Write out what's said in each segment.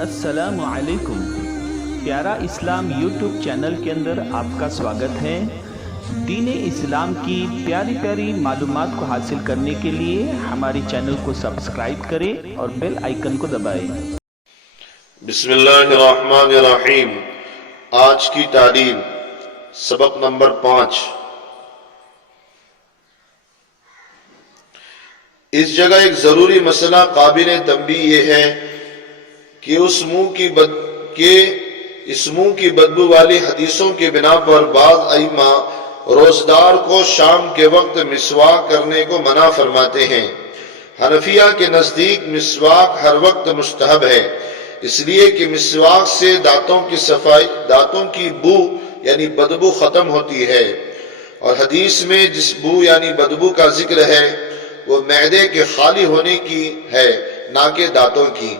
अस्सलामु अलैकुम। प्यारा इस्लाम यूट्यूब चैनल के अंदर आपका स्वागत है। दीन इस्लाम की प्यारी प्यारी मालूमात को हासिल करने के लिए हमारे चैनल को सब्सक्राइब करें और बेल आइकन को दबाएं। बिस्मिल्लाहिर्रहमानिर्रहीम। आज की तालीम सबक नंबर 5। इस जगह एक जरूरी मसला काबिल तंबीह ये है कि इस मुंह की बदबू वाली हदीसों की बिना पर बाज़ अइम्मा रोजदार को शाम के वक्त मिसवाक करने को मना फरमाते हैं। हनफिया के नजदीक मिसवाक हर वक्त मुस्तहब है, इसलिए कि मिसवाक से दांतों की सफाई, दांतों की बू यानी बदबू खत्म होती है। और हदीस में जिस बू यानी बदबू का जिक्र है वो मैदे के खाली होने की है, ना कि दांतों की।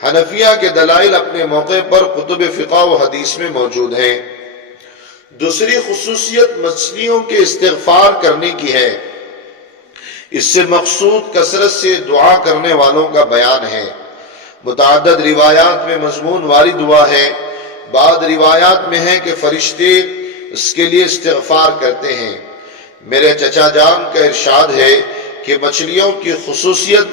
हनफिया के दलाइल अपने मौके पर कुतुब फिक़ह व हदीस में मौजूद हैं। दूसरी खुसूसियत मछलियों के इस्तिग़फ़ार करने की है। इससे मकसूद कसरत से दुआ करने वालों का बयान है। मुतअद्दिद रिवायात में मज़मून वारिद हुआ है। बाद रिवायात में है कि फरिश्ते इसके लिए इस्तिग़फ़ार करते हैं। मेरे चचा जान का इरशाद है कि मछलियों की खुसूसियत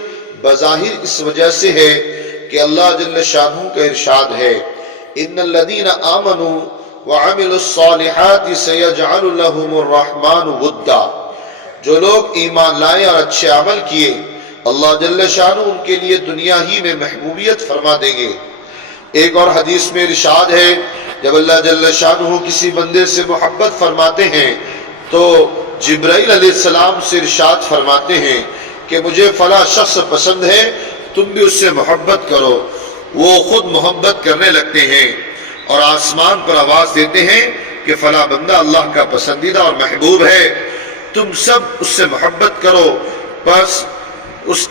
बज़ाहिर इस वजह से है कि अल्लाह जल्ल शानहू का इरशाद है, इन्नल्लज़ीना आमनू व अमिलुस्सालिहाति सयजअलु लहुमुर रहमानु वुद्दा। जो लोग ईमान लाए और अच्छे अमल किए, अल्लाह जल्ल शानहू उनके लिए दुनिया ही में महबूबियत फरमा देंगे। एक और हदीस में इरशाद है, जब अल्लाह जल्ल शानहू किसी बंदे से मोहब्बत फरमाते हैं तो जिब्राइल अलैहिस्सलाम से इरशाद फरमाते हैं कि मुझे फला शख्स पसंद है, तुम भी उससे मोहब्बत करो। वो खुद मोहब्बत करने लगते हैं और आसमान पर आवाज देते हैं कि फला बंदा अल्लाह का पसंदीदा और महबूब है, तुम सब उससे मोहब्बत करो। बस इस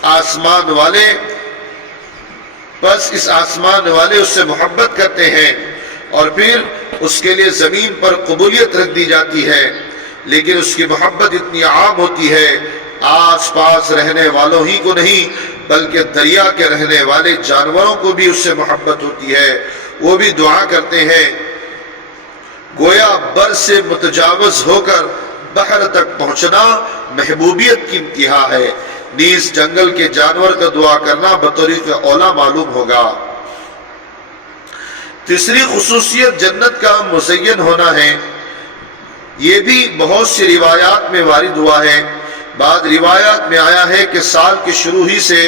आसमान वाले उससे मोहब्बत करते हैं और फिर उसके लिए जमीन पर कबूलियत रख दी जाती है। लेकिन उसकी मोहब्बत इतनी आम होती है, आस पास रहने वालों ही को नहीं बल्कि दरिया के रहने वाले जानवरों को भी उससे मोहब्बत होती है। वो भी दुआ करते हैं। गोया बर से मुतजावज होकर बहर तक पहुंचना महबूबियत की इंतहा है। नीस जंगल के जानवर का दुआ करना बतौरीक़ औला मालूम होगा। तीसरी खुसूसियत जन्नत का मुज़य्यन होना है। ये भी बहुत सी रिवायात में वारिद हुआ है। बाद रिवायात में आया है कि साल के शुरू ही से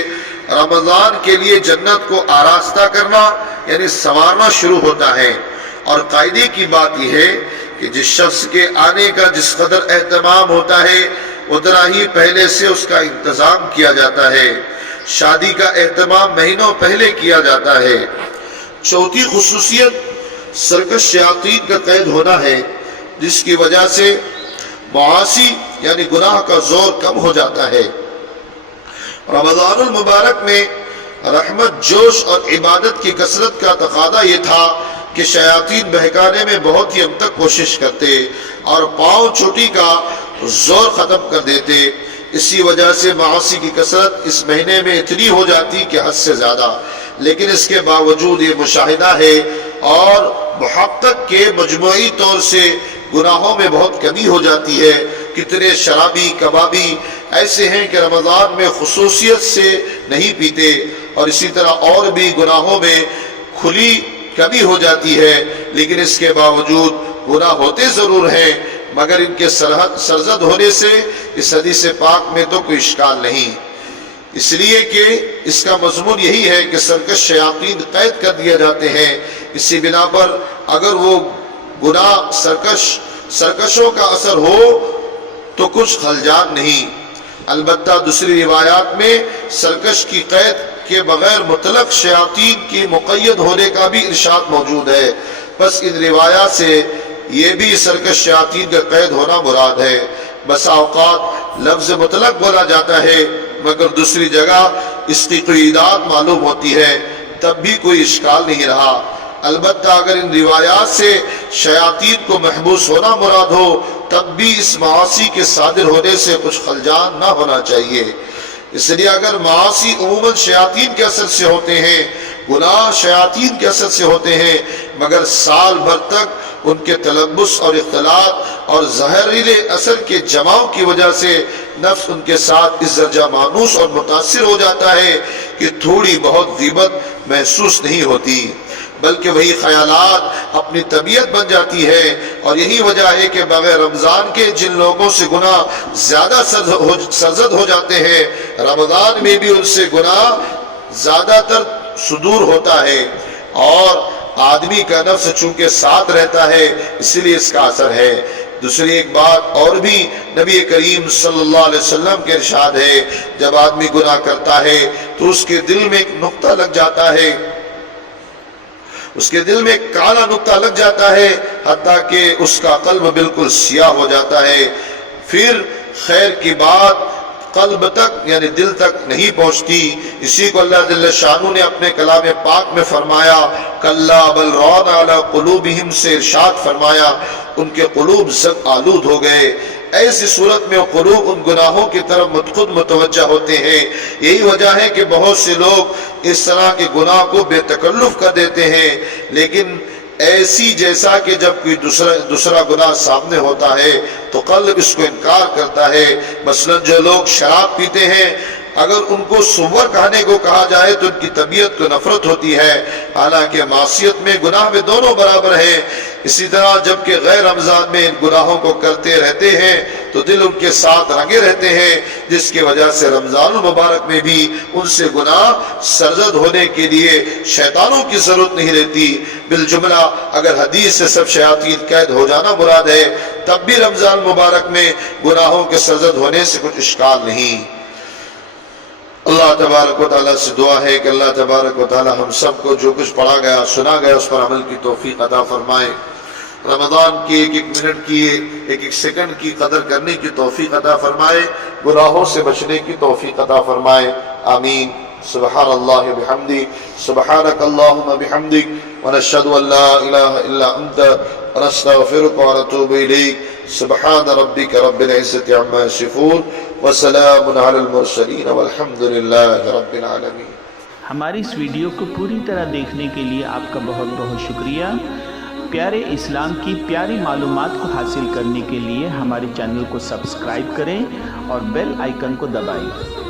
रमजान के लिए जन्नत को आरास्ता करना यानी संवारना शुरू होता है। और कायदे की बात यह है कि जिस शख्स के आने का जिस कदर एहतमाम होता है उतना ही पहले से उसका इंतजाम किया जाता है। शादी का एहतमाम महीनों पहले किया जाता है। चौथी खुसूसियत सरकश शयातीन का कैद होना है, जिसकी वजह से मुआसी यानी गुनाह का जोर कम हो जाता है। रमज़ानुल मुबारक में रहमत, जोश और इबादत की कसरत का तकादा ये था कि शयातीन बहकाने में बहुत ही हम तक कोशिश करते और पाँव चोटी का जोर ख़त्म कर देते। इसी वजह से मुआसी की कसरत इस महीने में इतनी हो जाती कि हद से ज़्यादा। लेकिन इसके बावजूद ये मुशाहिदा है और मुहक्किक के मजमूई तौर से गुनाहों में बहुत कमी हो जाती है। कितने शराबी कबाबी ऐसे हैं कि रमज़ान में खुसूसियत से नहीं पीते और इसी तरह और भी गुनाहों में खुली कमी हो जाती है। लेकिन इसके बावजूद गुनाह होते ज़रूर हैं, मगर इनके सरजद होने से इस हदीस पाक में तो कोई इश्काल नहीं। इसलिए कि इसका मज़मून यही है कि सरकश शयातीन कैद कर दिए जाते हैं। इसी बिना पर अगर वो गुनाह सरकशों का असर हो तो कुछ खलजान नहीं। अलबत्ता दूसरी रिवायात में सरकश की कैद के बगैर मुतलक शयातीन के मुक़य्यद होने का भी इरशाद मौजूद है। बस इन रिवायात से ये भी सरकश शयातीन का कैद होना मुराद है। बस औक़ात लफ्ज़ मुतलक बोला जाता है मगर दूसरी जगह इसकी क़यदात मालूम होती है, तब भी कोई इश्काल नहीं रहा। अलबत्ता अगर इन रिवायात से शयातीन को महबूस होना मुराद हो तब भी इस मासी के सादिर होने से कुछ खलजान ना होना चाहिए। इसलिए अगर मासी उमूमन शयातीन के असर से होते हैं गुनाह शयातीन के असर से होते हैं, मगर साल भर तक उनके तलब्बुस और इख्तलात और जहरीले असर के जमाव की वजह से नफ्स उनके साथ इस दर्जा मानूस और मुतासिर हो जाता है कि थोड़ी बहुत ग़ीबत महसूस नहीं होती, बल्कि वही ख्यालात अपनी तबीयत बन जाती है। और यही वजह है कि बगैर रमज़ान के जिन लोगों से गुनाह ज़्यादा सरजद हो जाते हैं, रमज़ान में भी उनसे गुनाह ज़्यादातर सुदूर होता है। और आदमी का नफ्स चूंकि साथ रहता है, इसलिए इसका असर है। दूसरी एक बात और भी नबी करीम सल्लल्लाहु अलैहि वसल्लम के इरशाद है, जब आदमी गुनाह करता है तो उसके दिल में एक नुक्ता लग जाता है, उसके दिल में एक काला नुक्ता लग जाता है, हत्ता कि उसका कल्ब बिल्कुल सियाह हो जाता है। फिर खैर की बात कल्ब तक यानी दिल तक नहीं पहुंचती। इसी को अल्लाह जल्ल शानू ने अपने कलाम पाक में फरमाया, कल्ला बल रौन अला कुलूबिहिम से इरशाद फरमाया, उनके कुलूब सब आलूद हो गए। ऐसी सूरत में कुलूब उन गुनाहों की तरफ खुद मुतवज्जा होते हैं। यही वजह है कि बहुत से लोग इस तरह के गुनाह को बेतकल्लुफ कर देते हैं, लेकिन ऐसी जैसा कि जब कोई दूसरा गुनाह सामने होता है तो कल्ब इसको इनकार करता है। मसलन जो लोग शराब पीते हैं, अगर उनको सुवर कहने को कहा जाए तो उनकी तबीयत को नफरत होती है, हालांकि मासियत में गुनाह में दोनों बराबर हैं। इसी तरह जबकि गैर रमज़ान में इन गुनाहों को करते रहते हैं तो दिल उनके साथ रंगे रहते हैं, जिसकी वजह से रमज़ान मुबारक में भी उनसे गुनाह सरजद होने के लिए शैतानों की जरूरत नहीं रहती। बिलजुमला अगर हदीस से सब शयातीन कैद हो जाना मुराद है, तब भी रमज़ान मुबारक में गुनाहों के सरजद होने से कुछ इश्काल नहीं। अल्लाह तबारक व तआला से दुआ है कि अल्लाह तबारक व तआला हम सबको जो कुछ पढ़ा गया सुना गया उस पर अमल की तौफीक अता फरमाए। रमज़ान की एक एक मिनट की एक एक सेकंड की कदर करने की तौफीक अता फरमाए, गुनाहों से बचने की तौफीक अता फरमाए। आमीन। सुब्हानल्लाह व बिहम्दी, सुब्हानक अल्लाहुम्मा बिहम्दिक, व नशहदु अल्ला इलाहा इल्ला अंता, व नस्तगफिरुका व नतूबु इलैक। सुब्हान रब्बिक रब्बिल इज्जति अम्मा यसिफून, व सलामुन अलल मुरसलीन, वल्हम्दुलिल्लाहि रब्बिल आलमीन। हमारी इस वीडियो को पूरी तरह देखने के लिए आपका बहुत बहुत शुक्रिया। प्यारे इस्लाम की प्यारी मालूमात को हासिल करने के लिए हमारे चैनल को सब्सक्राइब करें और बेल आइकन को दबाएं।